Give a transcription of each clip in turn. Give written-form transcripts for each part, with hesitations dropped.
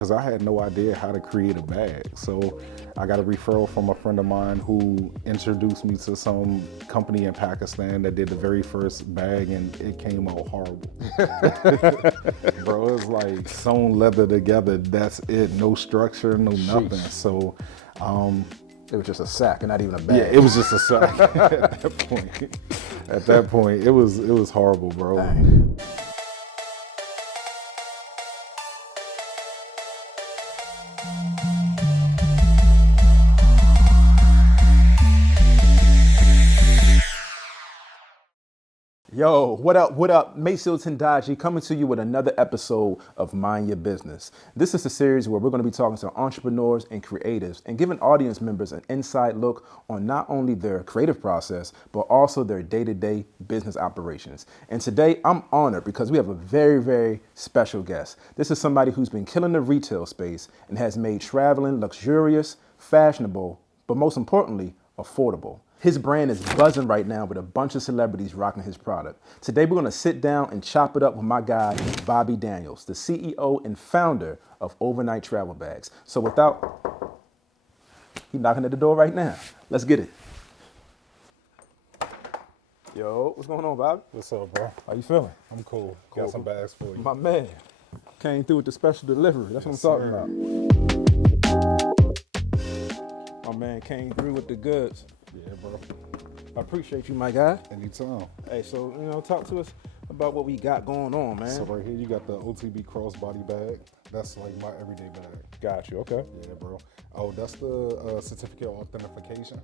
because I had no idea how to create a bag. So I got a referral from a friend of mine who introduced me to some company in Pakistan that did the very first bag, and it came out horrible. Bro, it was like sewn leather together, that's it, no structure, no nothing. So it was just a sack and not even a bag. yeah, it was just a sack at that point. At that point, it was horrible, bro. Dang. Yo, what up, what up? Maceo Tendaji coming to you with another episode of Mind Your Business. This is a series where we're going to be talking to entrepreneurs and creatives and giving audience members an inside look on not only their creative process, but also their day-to-day business operations. And today I'm honored because we have a very, very special guest. This is somebody who's been killing the retail space and has made traveling luxurious, fashionable, but most importantly, affordable. His brand is buzzing right now with a bunch of celebrities rocking his product. Today, we're gonna sit down and chop it up with my guy, Bobby Daniels, the CEO and founder of Overnight Travel Bags. So he's knocking at the door right now. Let's get it. Yo, what's going on, Bobby? What's up, bro? How you feeling? I'm cool. Got some bags for you. My man came through with the special delivery. That's what I'm talking about. My man came through with the goods. Yeah, bro. I appreciate you, my guy. Anytime. Hey, so, talk to us about what we got going on, man. So right here, you got the OTB crossbody bag. That's like my everyday bag. Got you, okay. Yeah, bro. Oh, that's the certificate of authentication.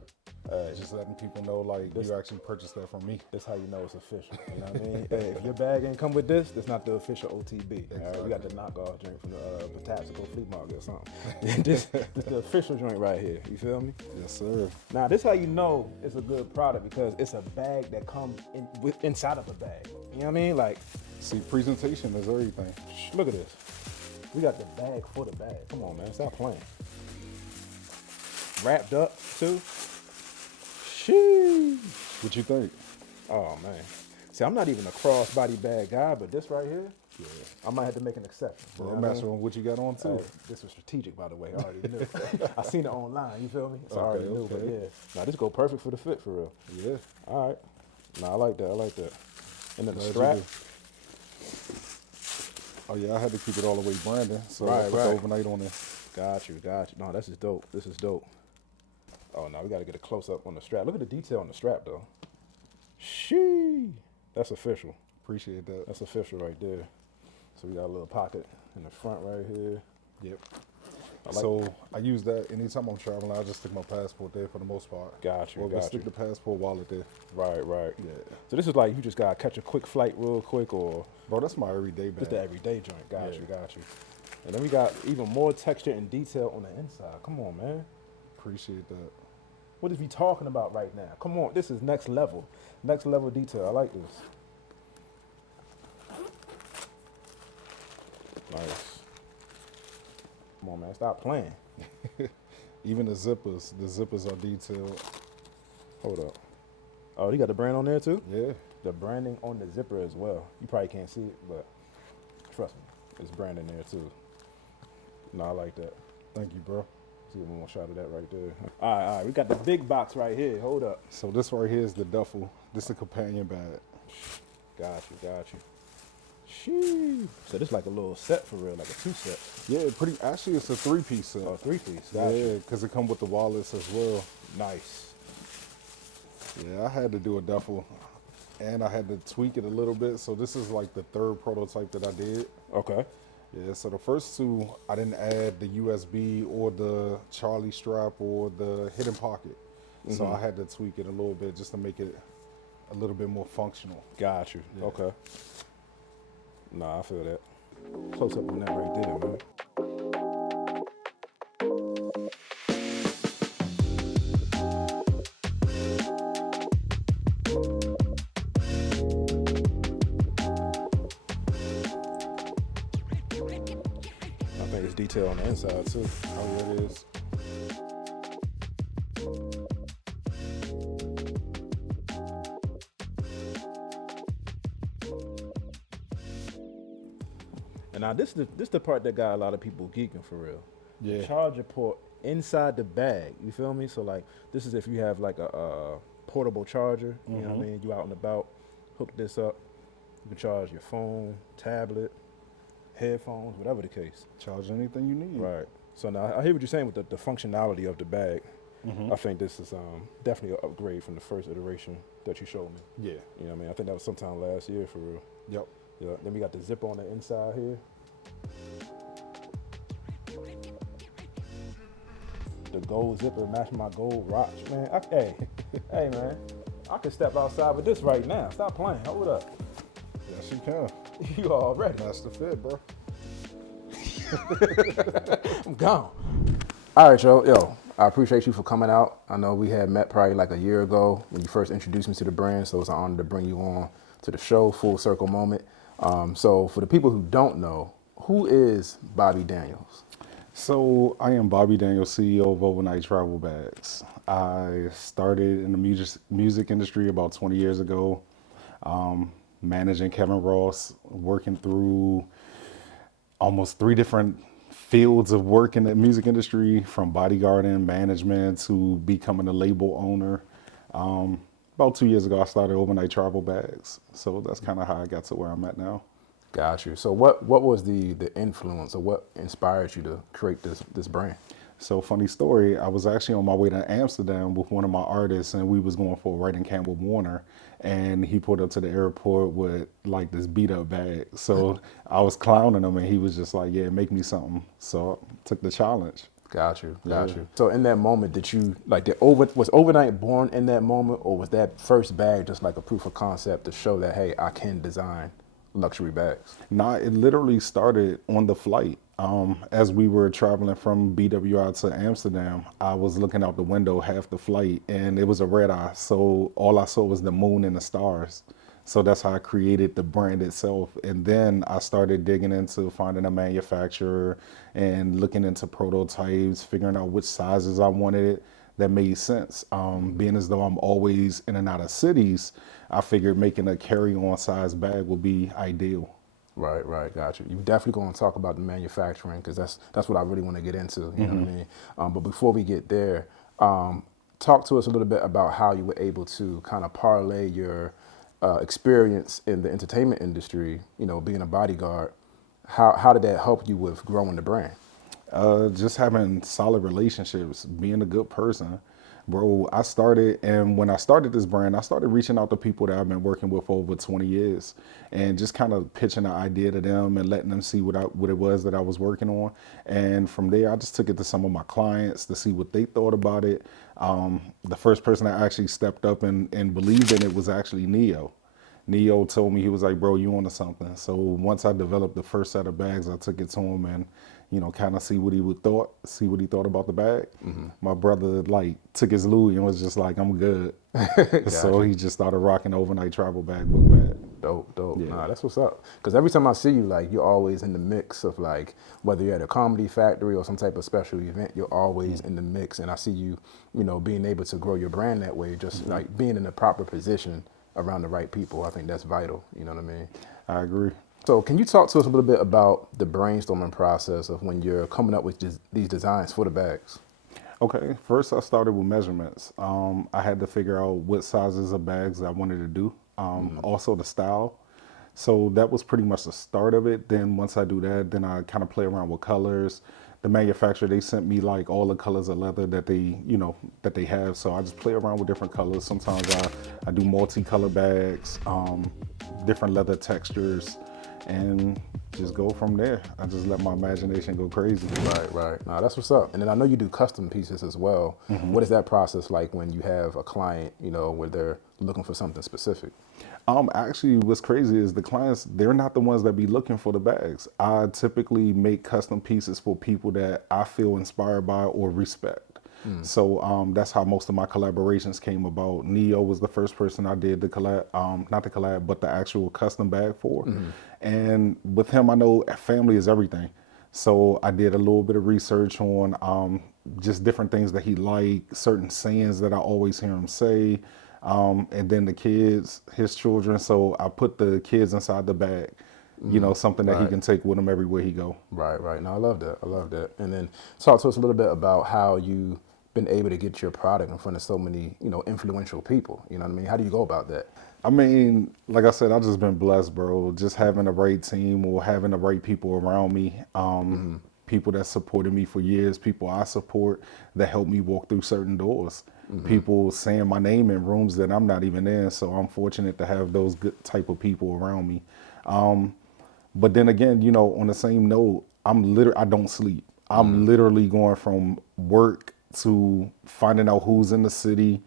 Just letting people know, like, you actually purchased that from me. That's how you know it's official. You know what I mean? Hey, if your bag ain't come with this, that's not the official OTB. Exactly. We got the knockoff drink from the Tactical Flea Market or something. this the official joint right here. You feel me? Yes, sir. Now, this how you know it's a good product because it's a bag that comes inside of a bag. You know what I mean? Like, see, presentation is everything. Look at this. We got the bag for the bag. Come on, man. Stop playing. Wrapped up, too. Sheesh. What you think? Oh, man. See, I'm not even a crossbody bag guy, but this right here, Yeah. I might have to make an exception. Bro, I'm asking what you got on, too. This was strategic, by the way. I already knew. I seen it online, you feel me? So I Okay, already knew, but okay. yeah. Now, this go perfect for the fit, for real. Yeah. All right. Nah, I like that. And then the Glad you strap. do. Oh, yeah, I had to keep it all the way branded, so I Right, put the right. overnight on there. Got you. No, this is dope. Oh, now we got to get a close-up on the strap. Look at the detail on the strap, though. Shee. That's official. Appreciate that. That's official right there. So we got a little pocket in the front right here. Yep. So I use that anytime I'm traveling. I just stick my passport there for the most part. Got you. Or stick the passport wallet there. Right. Yeah. So this is like you just got to catch a quick flight real quick or Bro, that's my everyday bag. just the everyday joint. Got Yeah. you. And then we got even more texture and detail on the inside. Come on, man. Appreciate that. What is we talking about right now? Come on, this is next level. Next level detail. I like this. Nice. Come on, man. Stop playing. Even the zippers are detailed. Hold up. Oh, you got the brand on there too? Yeah. The branding on the zipper as well. You probably can't see it, but trust me, it's branding there too. No, I like that. Thank you, bro. See one more shot of that right there. All right. We got the big box right here. Hold up. So this right here is the duffel. This is a companion bag. Got you. Shee. So this like a little set for real, like a 2-set. Yeah, actually it's a 3-piece set. Oh, 3-piece. Yeah, because it comes with the wallets as well. Nice. Yeah, I had to do a duffel and I had to tweak it a little bit. So this is like the third prototype that I did. Okay. Yeah, so the first two, I didn't add the USB or the Charlie strap or the hidden pocket. So I had to tweak it a little bit just to make it a little bit more functional. Got you. Yeah. Okay. Nah, I feel that. Close up on that right there, man. I think it's detail on the inside too. Oh, yeah, it is. And Now this the part that got a lot of people geeking for real. Yeah. The charger port inside the bag. You feel me? So like this is if you have like a portable charger. You know what I mean? You out and about, hook this up. You can charge your phone, tablet, headphones, whatever the case. Charge anything you need. Right. So now I hear what you're saying with the functionality of the bag. I think this is definitely an upgrade from the first iteration that you showed me. Yeah. You know what I mean? I think that was sometime last year for real. Yep. Yeah. Then we got the zip on the inside here. The gold zipper matching my gold watch, man. Hey, hey, man. I can step outside with this right now. Stop playing. Hold up. Yes, you can. You already. That's the fit, bro. I'm gone. All right, yo, I appreciate you for coming out. I know we had met probably like a year ago when you first introduced me to the brand, so it's an honor to bring you on to the show, full circle moment. So for the people who don't know, who is Bobby Daniels? So I am Bobby Daniels, CEO of Overnight Travel Bags. I started in the music industry about 20 years ago, managing Kevin Ross, working through almost 3 different fields of work in the music industry, from bodyguarding, management, to becoming a label owner. About 2 years ago, I started Overnight Travel Bags. So that's kind of how I got to where I'm at now. Got you. So what was the influence, or what inspired you to create this brand? So funny story, I was actually on my way to Amsterdam with one of my artists, and we was going for a ride in Campbell Warner, and he pulled up to the airport with like this beat up bag. So I was clowning him, and he was just like, yeah, make me something. So I took the challenge. Got you. So in that moment, did you like was Overnight born in that moment, or was that first bag just like a proof of concept to show that, hey, I can design luxury bags? Nah, it literally started on the flight. As we were traveling from BWI to Amsterdam, I was looking out the window half the flight, and it was a red eye. So all I saw was the moon and the stars. So that's how I created the brand itself. And then I started digging into finding a manufacturer and looking into prototypes, figuring out which sizes I wanted that made sense. Being as though I'm always in and out of cities, I figured making a carry-on size bag would be ideal. Right, got you. You definitely going to talk about the manufacturing, because that's what I really want to get into. You know what I mean? But before we get there, talk to us a little bit about how you were able to kind of parlay your experience in the entertainment industry. You know, being a bodyguard. How did that help you with growing the brand? Just having solid relationships, being a good person. Bro, and when I started this brand, I started reaching out to people that I've been working with for over 20 years, and just kind of pitching an idea to them and letting them see what it was that I was working on. And from there, I just took it to some of my clients to see what they thought about it. The first person that actually stepped up and believed in it was actually Neo. Neo told me, he was like, bro, you onto something. So once I developed the first set of bags, I took it to him and, you know, kind of see what he thought about the bag. My brother like took his Louis and was just like, I'm good. So he just started rocking Overnight Travel Bag, book bag. Dope. Yeah. Nah, that's what's up. Because every time I see you, like, you're always in the mix of, like, whether you're at a comedy factory or some type of special event, you're always in the mix. And I see you, you know, being able to grow your brand that way, just like being in the proper position around the right people. I think that's vital. You know what I mean? I agree. So can you talk to us a little bit about the brainstorming process of when you're coming up with these designs for the bags? Okay, first I started with measurements. I had to figure out what sizes of bags I wanted to do. Also the style. So that was pretty much the start of it. Then once I do that, then I kind of play around with colors. The manufacturer, they sent me like all the colors of leather that they have. So I just play around with different colors. Sometimes I do multicolor bags, different leather textures, and just go from there. I just let my imagination go crazy. Right. Nah, that's what's up. And then I know you do custom pieces as well. What is that process like when you have a client, you know, where they're looking for something specific? Actually, what's crazy is the clients, they're not the ones that be looking for the bags. I typically make custom pieces for people that I feel inspired by or respect. So that's how most of my collaborations came about. Neo was the first person I did the not the collab, but the actual custom bag for. And with him, I know family is everything. So I did a little bit of research on just different things that he liked, certain sayings that I always hear him say. And then the kids, his children. So I put the kids inside the bag. you know, something that he Right. can take with him everywhere he go. Right, right. No, I love that. I love that. And then talk to us a little bit about how you been able to get your product in front of so many, influential people. You know what I mean? How do you go about that? I mean, like I said, I've just been blessed, bro. Just having the right team or having the right people around me. People that supported me for years, people I support that helped me walk through certain doors. People saying my name in rooms that I'm not even in. So I'm fortunate to have those good type of people around me. But then again, you know, on the same note, I don't sleep. I'm literally going from work to finding out who's in the city,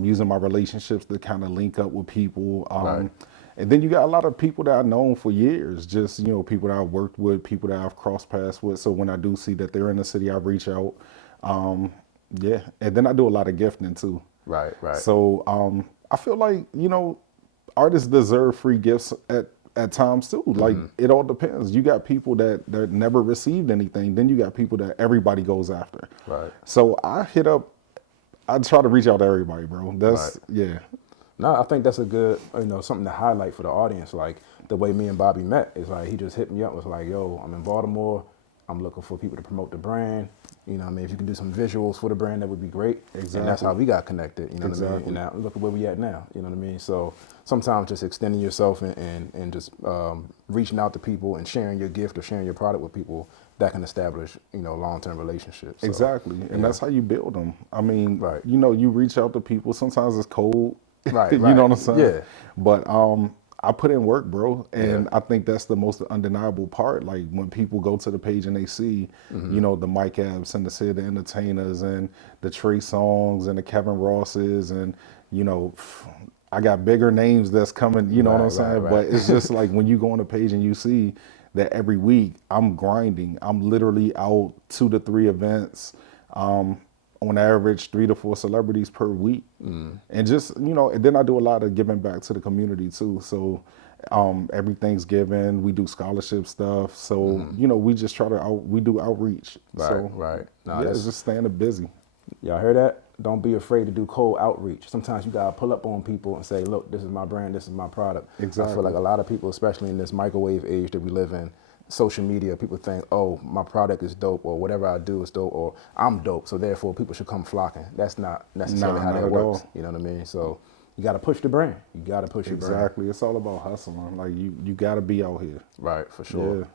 using my relationships to kind of link up with people. Right. And then you got a lot of people that I've known for years, just, you know, people that I've worked with, people that I've crossed paths with. So when I do see that they're in the city, I reach out. Yeah. And then I do a lot of gifting too. Right, right. So I feel like, you know, artists deserve free gifts at times too. Like it all depends. You got people that never received anything. Then you got people that everybody goes after. Right. So I try to reach out to everybody, bro. That's yeah. No, I think that's a good, something to highlight for the audience. Like the way me and Bobby met is like, he just hit me up, was like, yo, I'm in Baltimore. I'm looking for people to promote the brand. You know what I mean? If you can do some visuals for the brand, that would be great. Exactly. And that's how we got connected. You know what I mean? And now look at where we at now. You know what I mean? So sometimes just extending yourself and just reaching out to people and sharing your gift or sharing your product with people, that can establish, long-term relationships. So, exactly. And that's how you build them. I mean, Right. you know, you reach out to people. Sometimes it's cold. Right, You right. know what I'm saying? Yeah. But I put in work, bro. And I think that's the most undeniable part. Like when people go to the page and they see, you know, the Mike Epps and the Sid the Entertainers and the Trey Songs and the Kevin Rosses and, you know, I got bigger names that's coming, you know what I'm saying? right. But it's just like when you go on the page and you see that every week I'm grinding. I'm literally out 2 to 3 events. On average 3 to 4 celebrities per week. And just, you know, and then I do a lot of giving back to the community too. So every Thanksgiving we do scholarship stuff. So, you know, we just try to, we do outreach. Right, So right. No, yeah, it's just staying busy. Y'all hear that? Don't be afraid to do cold outreach. Sometimes you gotta pull up on people and say, look, this is my brand, this is my product. I Exactly. feel like a lot of people, especially in this microwave age that we live in, social media, people think, oh, my product is dope, or whatever I do is dope, or I'm dope, so therefore people should come flocking. That's not necessarily how not that at works. all. You know what I mean? So you gotta push the brand. You gotta push your brand. Exactly. It's all about hustling. Like you got to be out here. Right, for sure.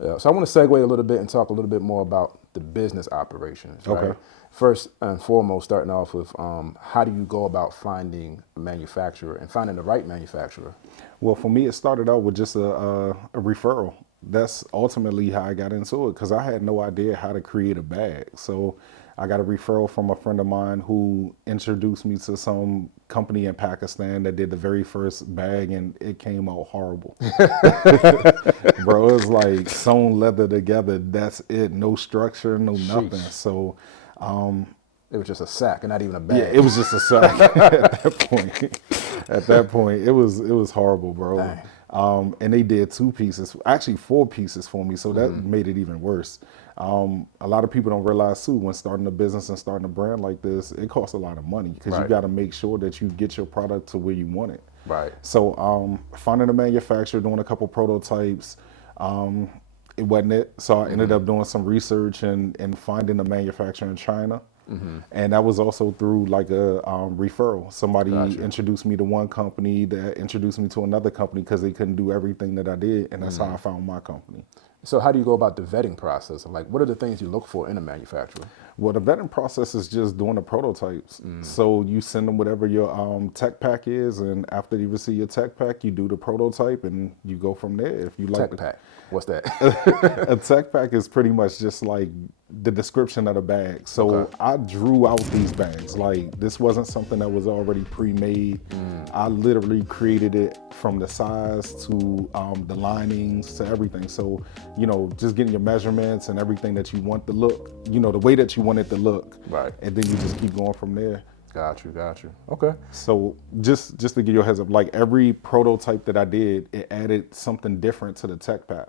Yeah. So I want to segue a little bit and talk a little bit more about the business operations. Right? Okay. First and foremost, starting off with how do you go about finding a manufacturer and finding the right manufacturer? Well, for me, it started out with just a referral. That's ultimately how I got into it because I had no idea how to create a bag. So I got a referral from a friend of mine who introduced me to some company in Pakistan that did the very first bag, and it came out horrible. Bro, it was like sewn leather together. That's it. No structure, no nothing. So It was just a sack and not even a bag. yeah, it was just a sack at that point. At that point, it was horrible, bro. Dang. And they did 2 pieces, actually 4 pieces for me, so that made it even worse. A lot of people don't realize too, when starting a business and starting a brand like this, it costs a lot of money because you Right. got to make sure that you get your product to where you want it. Right. So finding a manufacturer, doing a couple prototypes, it wasn't it. So I ended up doing some research and finding a manufacturer in China. And that was also through like a referral. Somebody introduced me to one company that introduced me to another company because they couldn't do everything that I did. And that's how I found my company. So how do you go about the vetting process? Like, what are the things you look for in a manufacturer? Well, the vetting process is just doing the prototypes. So you send them whatever your tech pack is, and after you receive your tech pack, you do the prototype, and you go from there. If you like Tech pack. What's that? a tech pack is pretty much just like the description of the bag. So I drew out these bags. Like this wasn't something that was already pre-made. I literally created it from the size to the linings to everything. So, you know, just getting your measurements and everything that you want to look, you know, the way that you want it to look. Right. And then you just keep going from there. Got you. Okay. So just to give you a heads up, like every prototype that I did, it added something different to the tech pack.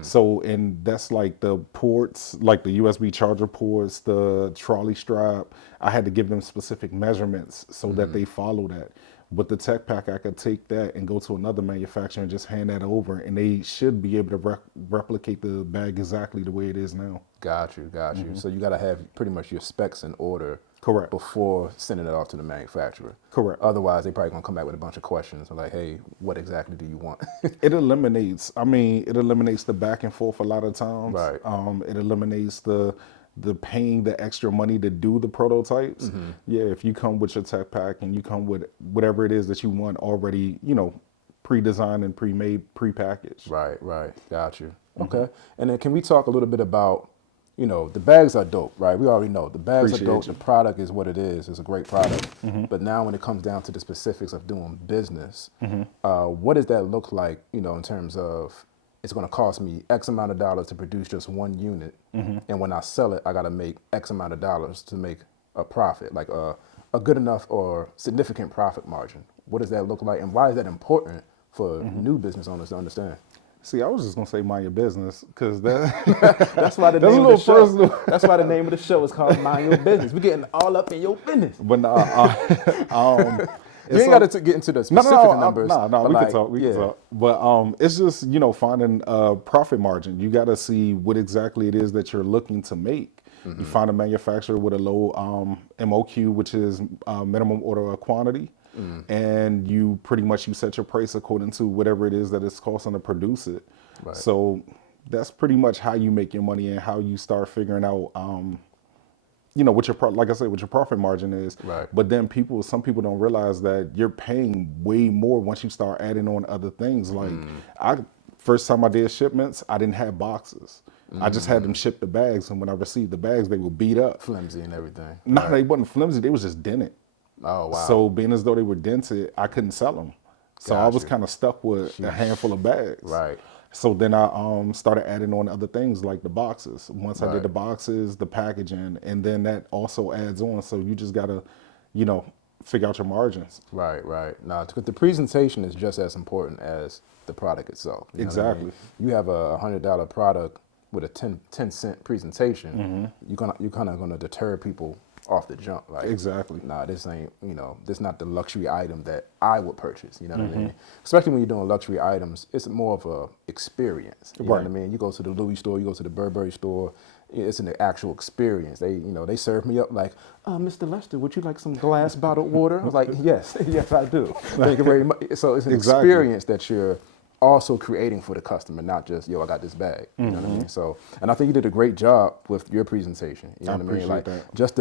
So, and that's like the ports, like the USB charger ports, the trolley strap. I had to give them specific measurements so that they follow that. But the tech pack, I could take that and go to another manufacturer and just hand that over, and they should be able to replicate the bag exactly the way it is now. Got you, got you. So you got to have pretty much your specs in order. Correct. Before sending it off to the manufacturer. Correct. Otherwise, they probably gonna come back with a bunch of questions like, "Hey, what exactly do you want?" It eliminates. I mean, it eliminates the back and forth a lot of times. Right. It eliminates the paying the extra money to do the prototypes. Yeah, if you come with your tech pack and you come with whatever it is that you want already, pre-designed and pre-made, pre-packaged. Right, right. Got you. Okay. And then can we talk a little bit about, the bags are dope, right? We already know the bags are dope. The product is what it is. It's a great product. But now when it comes down to the specifics of doing business, what does that look like, in terms of it's going to cost me X amount of dollars to produce just one unit. And when I sell it, I got to make X amount of dollars to make a profit, like a good enough or significant profit margin. What does that look like? And why is that important for new business owners to understand? See, I was just gonna say mind your business because that's why the name of the show. That's why the name of the show is called Mind Your Business. We're getting all up in your business. But you ain't got to get into the specific numbers. No, we can talk. We can talk. But it's just finding a profit margin. You got to see what exactly it is that you're looking to make. You find a manufacturer with a low MOQ, which is minimum order quantity. And you pretty much set your price according to whatever it is that it's costing to produce it. Right. So that's pretty much how you make your money and how you start figuring out, what your like I said, what your profit margin is. Right. But then some people don't realize that you're paying way more once you start adding on other things. Like first time I did shipments, I didn't have boxes. I just had them ship the bags, and when I received the bags, they were beat up, flimsy and everything. No, they wasn't flimsy. They was just dented. Oh, wow. So being as though they were dented, I couldn't sell them. So I was kind of stuck with a handful of bags. Right. So then I started adding on other things like the boxes. Once I did the boxes, the packaging, and then that also adds on. So you just got to, figure out your margins. Right, right. Now, the presentation is just as important as the product itself. Exactly. I mean? You have a $100 product with a 10-cent presentation, you're kind of going to deter people off the jump. Like, exactly. Nah, this ain't, this not the luxury item that I would purchase, what I mean? Especially when you're doing luxury items, it's more of a experience, you know what I mean? You go to the Louis store, you go to the Burberry store, it's an actual experience. They serve me up like, Mr. Lester, would you like some glass bottled water? I was like, yes, yes, I do. Thank you very much. So it's an experience that you're also creating for the customer, not just, I got this bag. You know what I mean? So, and I think you did a great job with your presentation. You know what I mean? Like, that. just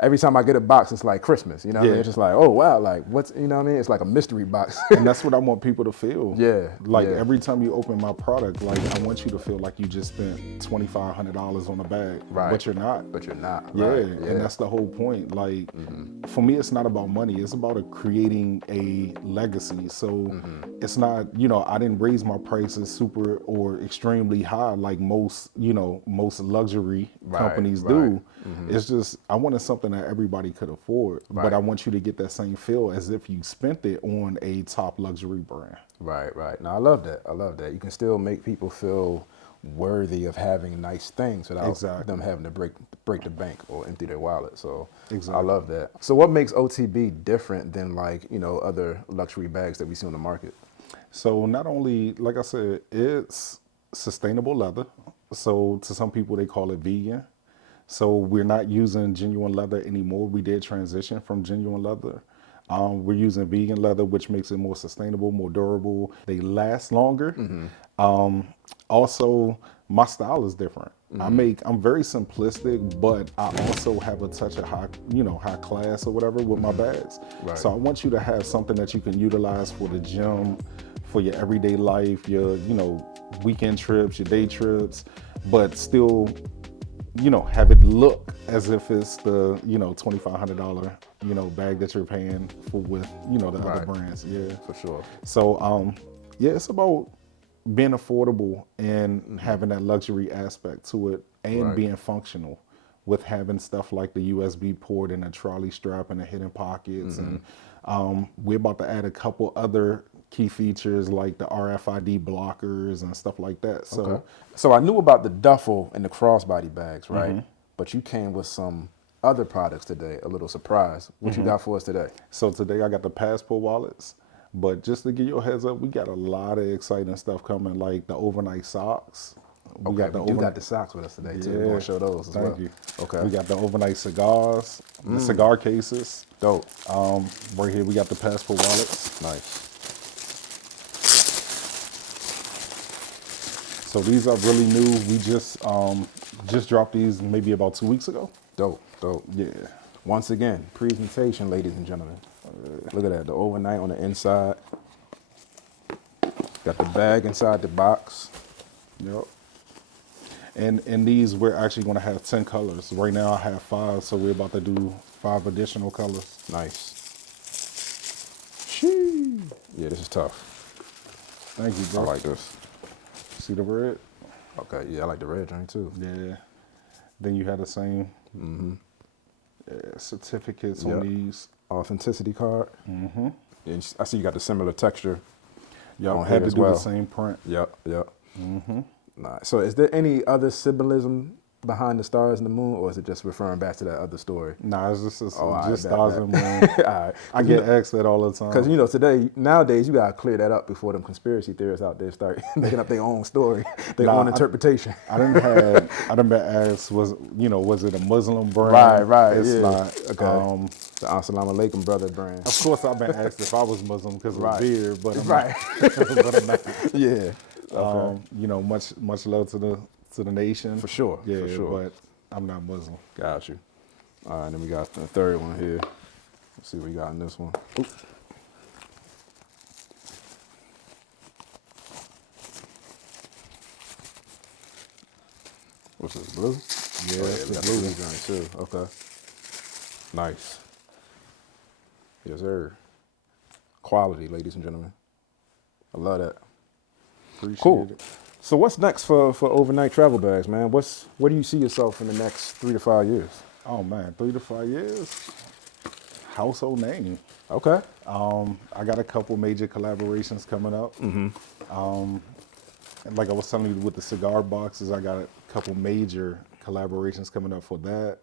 every time I get a box, it's like Christmas. You know what I mean? It's just like, oh wow, like what's, you know what I mean? It's like a mystery box. And that's what I want people to feel. Yeah. Like every time you open my product, like I want you to feel like you just spent $2,500 on a bag. Right. But you're not. But you're not. Yeah. Right. And that's the whole point. Like for me, it's not about money. It's about creating a legacy. So it's not, I didn't raise my prices super or extremely high like most luxury companies do. It's just I wanted something that everybody could afford, but I want you to get that same feel as if you spent it on a top luxury brand. Right, right. Now I love that. I love that. You can still make people feel worthy of having nice things without them having to break the bank or empty their wallet. So I love that. So what makes OTB different than other luxury bags that we see on the market? So not only, like I said, it's sustainable leather. So to some people, they call it vegan. So we're not using genuine leather anymore. We did transition from genuine leather. We're using vegan leather, which makes it more sustainable, more durable. They last longer. Also, my style is different. I'm very simplistic, but I also have a touch of high class or whatever with my bags. Right. So I want you to have something that you can utilize for the gym, for your everyday life, your, weekend trips, your day trips, but still, have it look as if it's the, $2,500, bag that you're paying for with, the other brands. Yeah, for sure. So, it's about being affordable and having that luxury aspect to it and being functional with having stuff like the USB port and a trolley strap and the hidden pockets. And we're about to add a couple other key features like the RFID blockers and stuff like that. So, so I knew about the duffel and the crossbody bags, right? But you came with some other products today, a little surprise. What you got for us today? So today I got the passport wallets, but just to give you a heads up, we got a lot of exciting stuff coming, like the overnight socks. We got the socks with us today too. We're gonna show those as well. Thank you. Okay. We got the overnight cigars, the cigar cases. Dope. Right here we got the passport wallets. Nice. So these are really new. We just dropped these maybe about 2 weeks ago. Dope. Yeah. Once again, presentation, ladies and gentlemen. Look at that, the overnight on the inside. Got the bag inside the box. Yep. And in these, we're actually going to have 10 colors. Right now, I have 5, so we're about to do 5 additional colors. Nice. Shee. Yeah, this is tough. Thank you, bro. I like this. See the red? Okay, yeah, I like the red drink too. Yeah. Then you have the same certificates on these. Authenticity card. Mm-hmm. And I see you got the similar texture. Y'all had to do the same print. Yep. Mm-hmm. Nice. So is there any other symbolism behind the stars and the moon, or is it just referring back to that other story? Nah, it's just Stars and moon. Right. I get asked that all the time. Because nowadays you gotta clear that up before them conspiracy theorists out there start making up their own story, their own interpretation. I done been asked, was it a Muslim brand? Right. It's yeah. not. Okay. The Assalamu Alaikum brother brand. Of course, I've been asked if I was Muslim because of the beard, but I'm right. not. But I'm not. Yeah. Okay. Much love to the nation. For sure. Yeah, for sure. but I'm not Muslim. Got you. All right, then we got the third one here. Let's see what we got in this one. Oops. What's this, blue? Yeah, we got the blue joint too. Okay. Nice. Yes, sir. Quality, ladies and gentlemen. I love that. Appreciate it. So what's next for overnight travel bags, man? Where do you see yourself in the next 3 to 5 years? Oh man, 3 to 5 years. Household name. Okay. I got a couple major collaborations coming up. Like I was telling you with the cigar boxes, I got a couple major collaborations coming up for that.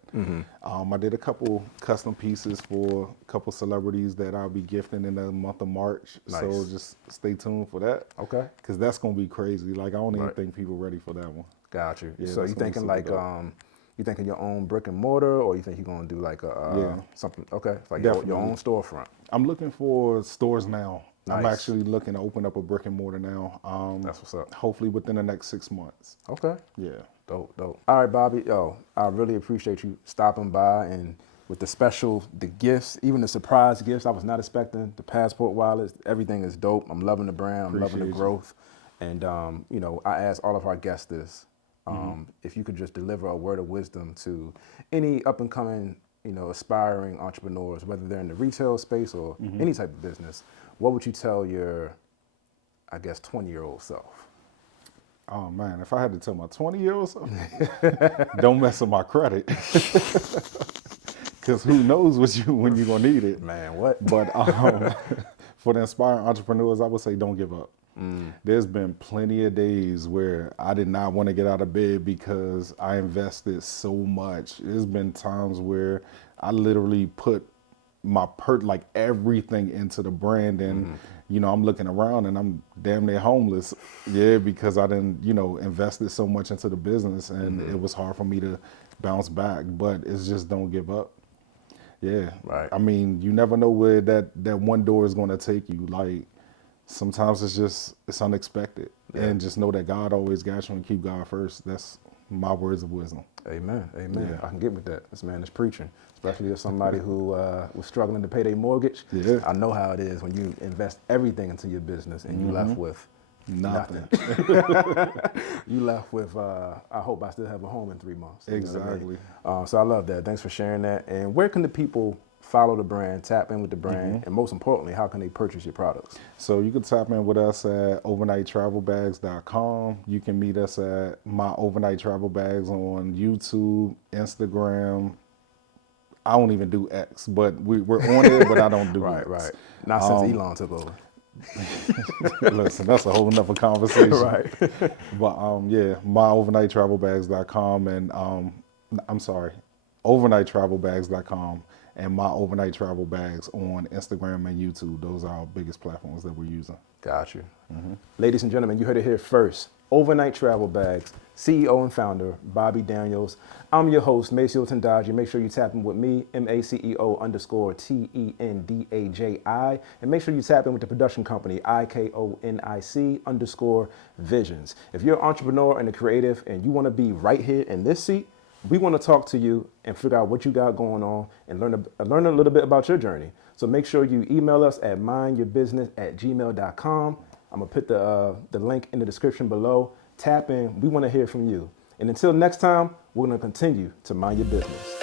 I did a couple custom pieces for a couple celebrities that I'll be gifting in the month of March. Nice. So just stay tuned for that. Okay. Because that's going to be crazy. Like, I don't even think people ready for that one. Got you. Yeah, so you thinking like, you thinking your own brick and mortar, or you think you're going to do like something, okay, like your own storefront? I'm looking for stores now. Nice. I'm actually looking to open up a brick and mortar now. That's what's up. Hopefully within the next 6 months. Okay. Yeah. Dope. All right, Bobby. I really appreciate you stopping by, and with the gifts, even the surprise gifts I was not expecting, the passport wallets, everything is dope. I'm loving the brand. I'm loving the growth. And, I ask all of our guests this. If you could just deliver a word of wisdom to any up and coming, aspiring entrepreneurs, whether they're in the retail space or any type of business, what would you tell your, 20-year-old self? Oh man, if I had to tell my 20-year-old self, don't mess with my credit. Because who knows when you're going to need it. Man, what? But for the aspiring entrepreneurs, I would say don't give up. There's been plenty of days where I did not want to get out of bed because I invested so much. There's been times where I literally put my everything into the brand, and I'm looking around and I'm damn near homeless. Yeah, because I didn't, invested so much into the business, and it was hard for me to bounce back. But it's just don't give up. Yeah. Right. I mean, you never know where that one door is going to take you. Like, sometimes it's unexpected. Yeah. And just know that God always got you, and keep God first. That's my words of wisdom. Amen. Yeah. I can get with that. This man is preaching, especially as somebody who was struggling to pay their mortgage. Yeah. I know how it is when you invest everything into your business and you left with nothing. You left with, I hope I still have a home in 3 months. Exactly. So I love that. Thanks for sharing that. And where can the people follow the brand, tap in with the brand, and most importantly, how can they purchase your products? So you can tap in with us at overnighttravelbags.com. You can meet us at My Overnight Travel Bags on YouTube, Instagram. I don't even do X, but we're on it, but I don't do X. Right. Not since Elon took over. Listen, that's a whole nother conversation. Right. But myovernighttravelbags.com, and I'm sorry, overnighttravelbags.com, and my overnight travel bags on Instagram and YouTube. Those are our biggest platforms that we're using. Got you. Ladies and gentlemen, you heard it here first. Overnight Travel Bags, CEO and founder, Bobby Daniels. I'm your host, Maceo Tendaji. Make sure you tap in with me, MACEO_TENDAJI. And make sure you tap in with the production company, IKONIC_Visions. If you're an entrepreneur and a creative and you want to be right here in this seat, we want to talk to you and figure out what you got going on and learn a little bit about your journey. So make sure you email us at mindyourbusiness@gmail.com. I'm going to put the link in the description below. Tap in. We want to hear from you. And until next time, we're going to continue to mind your business.